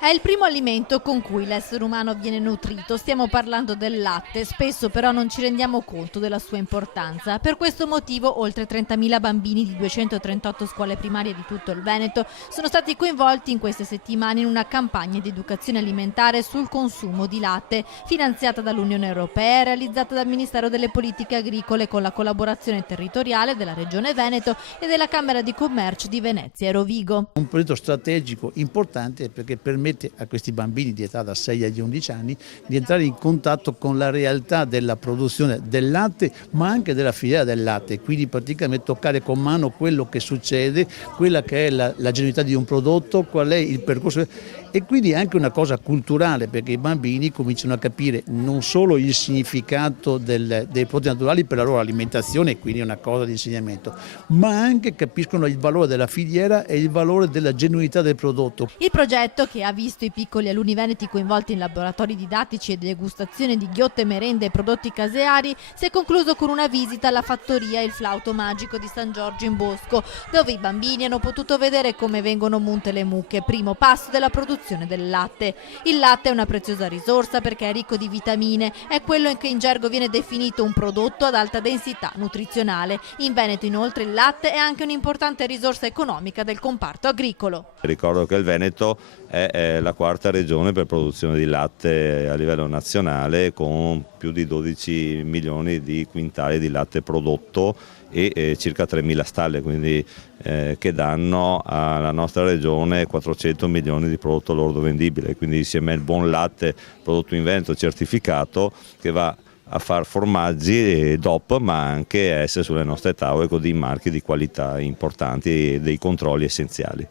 È il primo alimento con cui l'essere umano viene nutrito, stiamo parlando del latte, spesso però non ci rendiamo conto della sua importanza. Per questo motivo oltre 30.000 bambini di 238 scuole primarie di tutto il Veneto sono stati coinvolti in queste settimane in una campagna di educazione alimentare sul consumo di latte, finanziata dall'Unione Europea e realizzata dal Ministero delle Politiche Agricole con la collaborazione territoriale della Regione Veneto e della Camera di Commercio di Venezia e Rovigo. Un progetto strategico importante perché permette a questi bambini di età da 6 agli 11 anni di entrare in contatto con la realtà della produzione del latte, ma anche della filiera del latte, quindi praticamente toccare con mano quello che succede, quella che è la genuinità di un prodotto, qual è il percorso, e quindi è anche una cosa culturale perché i bambini cominciano a capire non solo il significato dei prodotti naturali per la loro alimentazione, quindi è una cosa di insegnamento, ma anche capiscono il valore della filiera e il valore della genuinità del prodotto. Il progetto, che ha visto i piccoli alunni veneti coinvolti in laboratori didattici e degustazione di ghiotte, merende e prodotti caseari, si è concluso con una visita alla fattoria Il Flauto Magico di San Giorgio in Bosco, dove i bambini hanno potuto vedere come vengono munte le mucche, primo passo della produzione del latte. Il latte è una preziosa risorsa perché è ricco di vitamine, è quello che in gergo viene definito un prodotto ad alta densità nutrizionale. In Veneto inoltre il latte è anche un'importante risorsa economica del comparto agricolo. Ricordo che il Veneto è la quarta regione per produzione di latte a livello nazionale, con più di 12 milioni di quintali di latte prodotto e circa 3.000 stalle, quindi che danno alla nostra regione 400 milioni di prodotto lordo vendibile, quindi insieme al buon latte prodotto in Veneto certificato che va a far formaggi e DOP, ma anche essere sulle nostre tavole con dei marchi di qualità importanti e dei controlli essenziali.